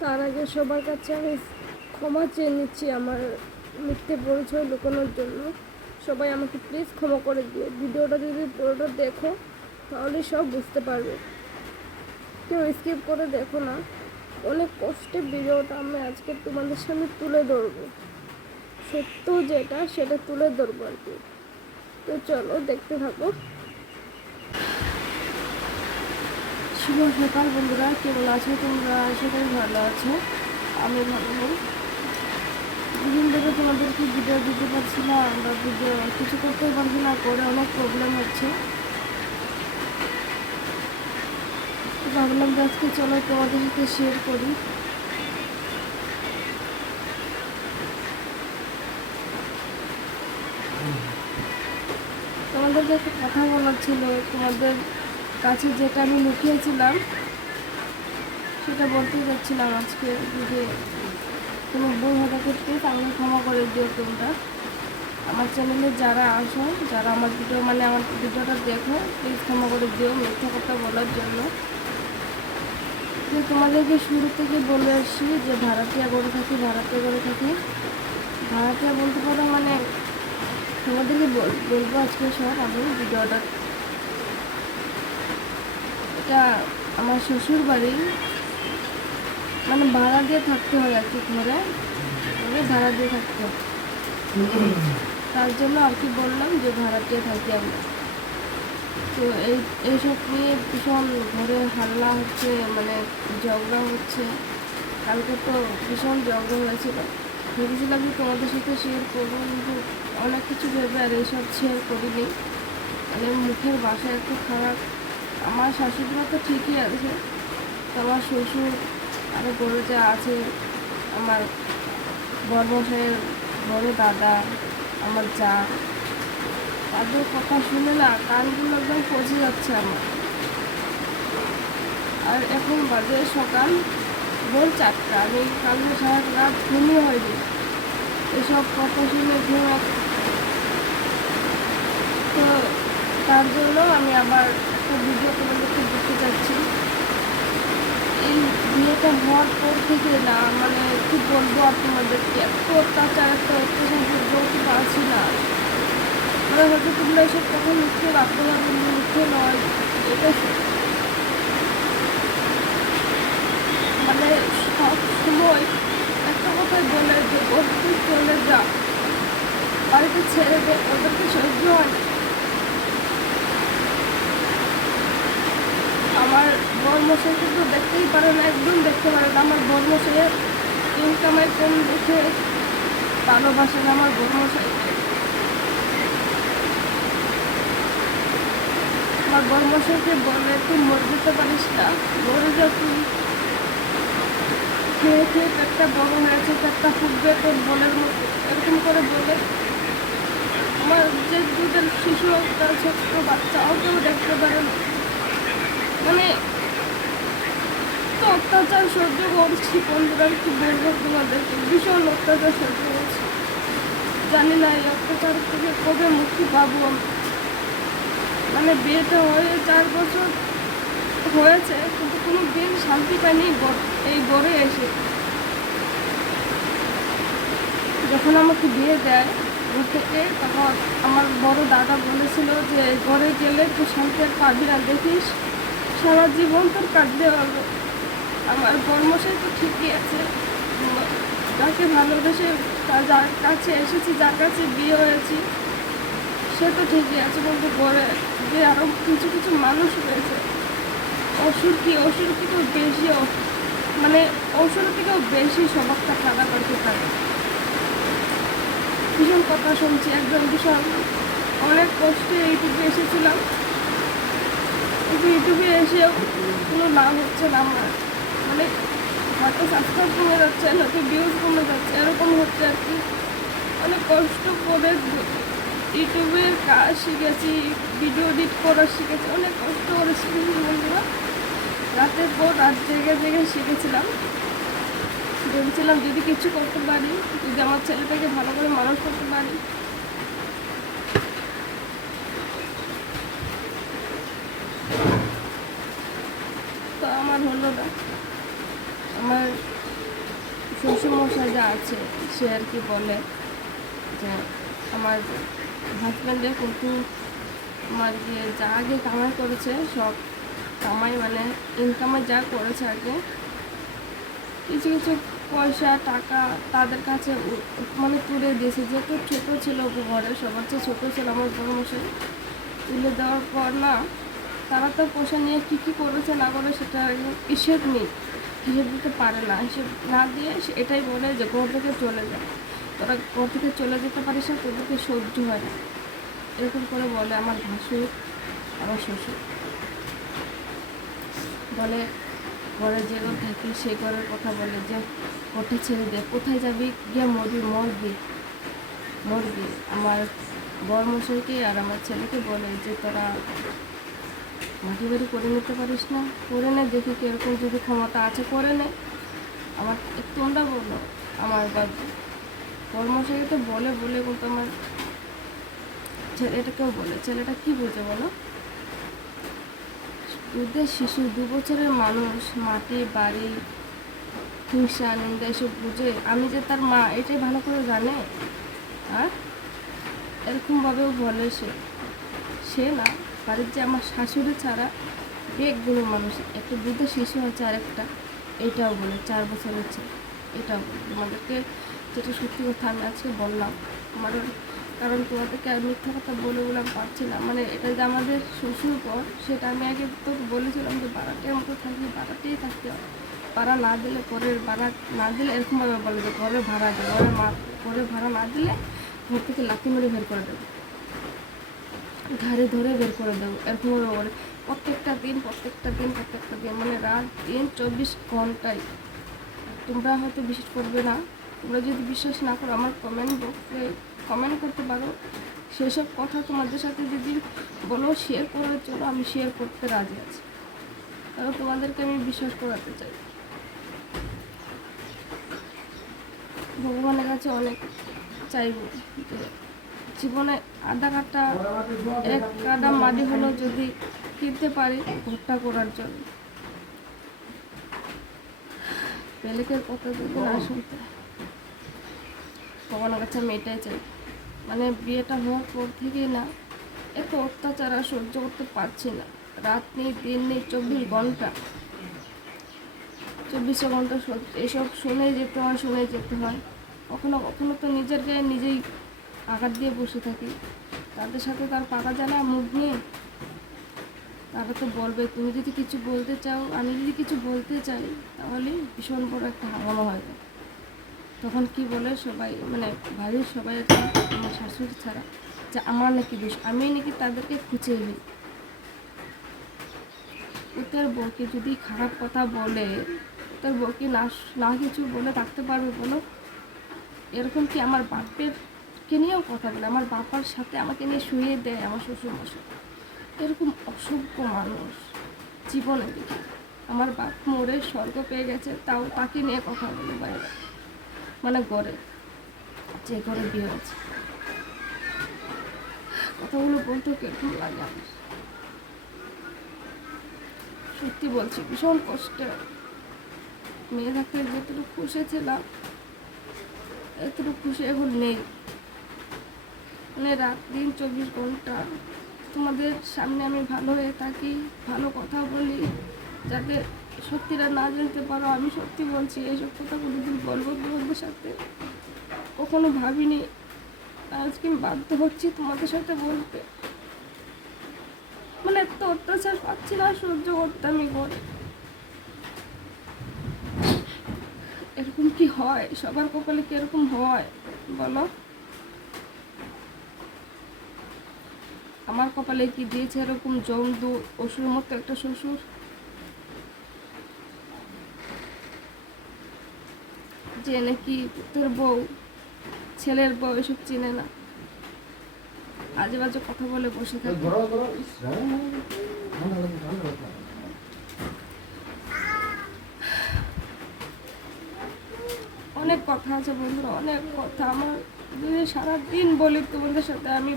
তার আগে সবার কাছে আমি ক্ষমা চেয়ে নিচ্ছি আমার মিথ্যে পরিচয় লুকানোর জন্য। সবাই আমাকে প্লিজ ক্ষমা করে দিও। ভিডিওটা যদি পুরোটা দেখো, তাহলে সব বুঝতে পারবে। কেউ স্কিপ করে দেখো না। অনেক কষ্টে ভিডিওটা আমি আজকে তোমাদের সামনে তুলে ধরবো। সত্য যেটা, সেটা তুলে ধরবো আর কি। তো চলো দেখতে থাকো। শুভ সকাল বন্ধুরা, কেমন আছো তোমরা? সেটাই ভালো আছো। আমি ভালো নেই দুদিন ধরে তোমাদেরকে ভিডিও দিতে পারছি না, আমরা ভিডিও কিছু করতে পারছি না করে অনেক প্রবলেম হচ্ছে। ভাবলাম আজকে চলো তোমাদের সাথে শেয়ার করি। তোমাদেরকে একটা কথা বলার ছিল, তোমাদের কাছে যেটা আমি লুকিয়েছিলাম, সেটা বলতে যাচ্ছিলাম আজকে যে কোনো হয়ে থাকে প্লিজ আমাকে ক্ষমা করে দিও তোমরা। আমার চ্যানেলে যারা আসো, যারা আমার ভিডিও মানে আমার ভিডিওটা দেখো প্লিজ ক্ষমা করে দিও মিথ্যা কথা বলার জন্য। যে তোমাদেরকে শুরু থেকে বলে আসছি যে ভাড়াটিয়া করে থাকি ভাড়াটিয়া করে থাকি। ভাড়াটিয়া বলতে পারো মানে তোমাদেরকে বলব আজকে সব আমি ভিডিওটা এটা আমার শ্বশুর বাড়ি মানে ভাড়া দিয়ে থাকতে হয় আর কি ঘরে। ঘরে ভাড়া দিয়ে থাকতে হয়। তার জন্য আর কি বললাম যে ভাড়া দিয়ে থাকি আমি তো এই, এইসব নিয়ে ভীষণ ঘরে হাল্লা হচ্ছে মানে ঝগড়া হচ্ছে। কালকে তো ভীষণ ঝগড়া হয়েছিল। ভেবেছিলাম যে তোমাদের সাথে শেয়ার করব, কিন্তু অনেক কিছু ভেবে আর এইসব শেয়ার করিনি। মানে মুখের বাসা এত খারাপ। আমার শাশুড়িমা তো ঠিকই আছে। আমার শ্বশুর আরও বড় যা আছে, আমার বর্মশাইয়ের বড় দাদা, আমার যা। তাদের কথা শুনে না কানগুলো একদম পচে যাচ্ছে আমার। আর এখন বাজে সকাল ভোর চারটা। আমি কালকে সারা রাত ঘুমিয়ে হয়নি এসব কথা শুনে ঘুম তো তার জন্য আমি আবার একটা ভিডিও তোমাদেরকে দিতে চাচ্ছি। এই বিয়েটা হওয়ার পর থেকে না মানে কি বলব আর তোমাদেরকে এত অত্যাচার এত অত্যাচার বলতে পারছি না। মানে হয়তো তোমরা এসব কথা মিথ্যে ভাবতে পারবে মিথ্যে নয়, এটা মানে সব সময় একটা কথাই বলে যে, ওর তুই চলে যা বাড়িতে ছেড়ে দে, ওদেরকে সহ্য হয় আমার বর্মশাই কিন্তু দেখতেই পারে না একদম দেখতে পারে না আমার বর্মশাইয়ের ইনকামের কম দেখে ভালোবাসে না আমার বর্মশাইকে আমার বর্মশাইকে বলে তুই মর দিতে পারিস না, মরে যা তুই। খেয়ে খেয়ে পেটটা বড় হয়েছে, পেটটা ফুটবে তোর বলের মতো। এরকম করে বলে। আমার যে দুধের শিশু তার ছোট্ট বাচ্চাও কেউ দেখতে পারে না। মানে অত্যাচার সহ্য করছি, বন্ধুরা কি বলব তোমাদেরকে। ভীষণ অত্যাচার সহ্য করছি। জানি না এই অত্যাচার থেকে কবে মুক্তি পাবো আমি। মানে বিয়েটা হয়ে চার বছর হয়েছে, কিন্তু কোনো দিন শান্তি পাইনি এই বড়ে এসে। যখন আমাকে বিয়ে দেয় ঘর থেকে তখন আমার বড় দাদা বলেছিল যে ঘরে গেলে তুই শান্তি আর পাবি না, দেখিস? সারা জীবন তোর কাটতে পারব আমার কর্মশাই তো ঠিকই আছে। যাকে ভালোবেসে যার কাছে এসেছি, যার কাছে বিয়ে হয়েছি, সে তো ঠিকই আছে কিন্তু ঘরে যে আরও কিছু কিছু মানুষ রয়েছে। অসুর কি, অসুর থেকেও বেশি মানে অসুর থেকেও বেশি স্বভাবটা খারাপ করতে পারে? ভীষণ কথা শুনছি, একদম ভীষণ। অনেক কষ্টে এইটুকু এসেছিলাম। কিন্তু ইউটিউবে এসেও কোনো লাভ হচ্ছে না আমার মানে হয়তো সাবস্ক্রাইব কমে যাচ্ছে নয়তো ভিউজ কমে যাচ্ছে, এরকম হচ্ছে আর কি। অনেক কষ্ট করে ইউটিউবের কাজ শিখেছি ভিডিও এডিট করা শিখেছি, অনেক কষ্ট করে শিখেছি বন্ধুরা। রাতের পর রাত জেগে জেগে শিখেছিলাম। ভেবেছিলাম যদি কিছু করতে পারি, যদি আমার ছেলেটাকে ভালো করে মানুষ করতে পারি আমার হলো না। আমার শ্বশুরমশাই যা আছে, সে আর কি বলে যে আমার হাজব্যান্ডের কিন্তু আমার গিয়ে যা আগে কামাই করেছে, সব কামাই মানে ইনকামে যা করেছে আগে কিছু কিছু পয়সা, টাকা তাদের কাছে মানে তুলে দিয়েছে। যেহেতু ছোটো ছিল ঘরে, সবার চেয়ে ছোটো ছিল আমার বড় মশাই। তুলে দেওয়ার পর না তারা তো পয়সা নিয়ে কী কী করেছে না করে সেটা হিসেব নেই। হিসেব দিতে পারে না। হিসেব না দিয়ে সে এটাই বলে যে ঘর থেকে চলে যায়। তোরা ঘর থেকে চলে যেতে পারিস না তোদেরকে সহ্য হয় না। এরকম করে বলে আমার ভাসুর, আমার শ্বশুর। বলে, ঘরে যে ঘর থাকি সেই ঘরের কথা বলে যে কোঠা ছেড়ে দে, কোথায় যাবি? গিয়ে মরবি মরবি মরবি। আমার বর মশাইকে আর আমার ছেলেকে বলে যে, তোরা মাটি বাড়ি করে নিতে পারিস না। করে নে, দেখি কীরকম যদি ক্ষমতা আছে, করে নে। আমার তোমরা বলো, আমার বাবু কর্মচারী তো বলে বলে কিন্তু আমার ছেলেটাকেও বলে। ছেলেটা কি বুঝে বলো? দুধের শিশু, দু বছরের মানুষ, মাটি, বাড়ি, হিংসা, নিন্দা, এসব বুঝে। আমি যে তার মা, এটাই ভালো করে জানে। আর এরকমভাবেও বলে সে। সে না। বাড়ির যে আমার শাশুড়ি ছাড়া এক গুণের মানুষ, একটা বৃদ্ধ শিশু আছে আর একটা এটাও বলে, চার বছর হচ্ছে এটাও তোমাদেরকে যেটা সত্যি কথা আমি আজকে বললাম, আমার কারণ তোমাদেরকে আর মিথ্যা কথা বলে বলে আমি পারছি না। মানে এটা যে আমাদের শ্বশুর পর সেটা আমি আগে তো বলেছিলাম যে বাড়াটের মতো থাকি বাড়াতেই থাকতে হবে ভাড়া না দিলে পরের ভাড়া না দিলে এরকমভাবে বলে যে ঘরের ভাড়া দেবে। ঘরের মা ঘরের ভাড়া না দিলে ঘর থেকে লাথি মেরে বের করে দেবে। ঘাড়ে ধরে বের করে দেবো। এরকমভাবে বলে প্রত্যেকটা দিন প্রত্যেকটা দিন প্রত্যেকটা দিন মানে রাত, দিন, চব্বিশ ঘন্টায় তোমরা হয়তো বিশ্বাস করবে না। তোমরা যদি বিশ্বাস না করো, আমার কমেন্ট বক্সে কমেন্ট করতে পারো। সেসব কথা তোমাদের সাথে যদি বলো শেয়ার করার জন্য আমি শেয়ার করতে রাজি আছি। কারণ তোমাদেরকে আমি বিশ্বাস করাতে চাই। ভগবানের কাছে অনেক চাইব। যে জীবনে আধা কাটা এক কাটা মাটি হলেও যদি কিনতে পারি ঘরটা করার জন্য। পেলেকের কথা যদি না শুনতে। কাছে আমি এটাই চাই। মানে বিয়েটা হওয়ার পর থেকেই না, এত অত্যাচার আর সহ্য করতে পারছি না। রাত নেই, দিন নেই, চব্বিশ ঘণ্টা। চব্বিশে ঘণ্টা এসব শুনেই যেতে হয়, শুনেই যেতে হয়। কখনো কখনো তো নিজের গায়ে নিজেই আঘাত দিয়ে বসে থাকি। তাদের সাথে তার পাকা যায় না মুখ নিয়ে তারা তো বলবে, তুমি যদি কিছু বলতে চাও, আমি যদি কিছু বলতে চাই, তাহলে ভীষণ বড় একটা হাঙ্গামা হয়। তখন কি বলে সবাই মানে বাড়ির সবাই আমার শাশুড়ি ছাড়া, যে আমার নাকি দোষ আমি নাকি তাদেরকে খুঁচিয়ে নিই উত্তর বউকে যদি খারাপ কথা বলে, উত্তর বউকে না না কিছু বলে থাকতে পারবে বলো, এরকম কি আমার বাপের কে নিয়েও কথা বলে, আমার বাবার সাথে আমাকে নিয়ে শুয়ে দেয় আমার শ্বশুর মশাই এরকম অসভ্য মানুষ জীবনে দেখি। আমার বাপ মরে, স্বর্গ পেয়ে গেছে, তাও তাকে নিয়ে কথা বলে বাইরে। মানে গড়ে যে ঘরে বিয়ে হয়েছে। কথাগুলো বলতে কীরকম লাগে আমার। সত্যি বলছি, ভীষণ কষ্টে। মেয়ে থাকতে যতটুকু খুশি ছিলাম, এতটুকু খুশি এখন নেই। মানে রাত দিন চব্বিশ ঘণ্টা। তোমাদের সামনে আমি ভালো হয়ে থাকি, ভালো কথা বলি। যাতে সত্যিটা না জানতে পারো, আমি সত্যি বলছি, এইসব কথা কোনোদিন বলব তোমাদের সাথে। কখনো ভাবিনি, আজকে আমি বাধ্য হচ্ছি তোমাদের সাথে বলতে। মানে এত অত্যাচার পাচ্ছি না, সহ্য করতে আমি করে এরকম কি হয়? সবার কপালে কি এরকম হয়? বলো। আমার কপালে কি দিয়েছে এরকম জমদু অসুর মতো একটা শ্বশুর? যে নাকি তোর বউ ছেলের বউ এসব চেনে না। আজে বাজে কথা বলে বসে থাকে। অনেক কথা আছে বন্ধুরা অনেক কথা। আমার সারাদিন বলি তোমাদের সাথে আমি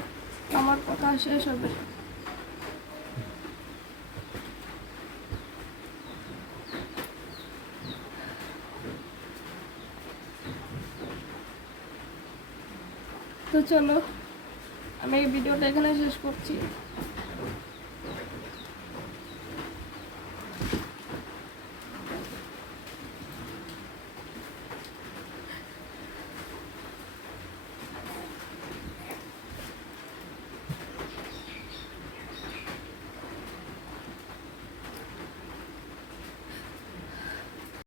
আমার কথা শেষ হবে তো চলো আমি এই ভিডিওটা এখানে শেষ করছি।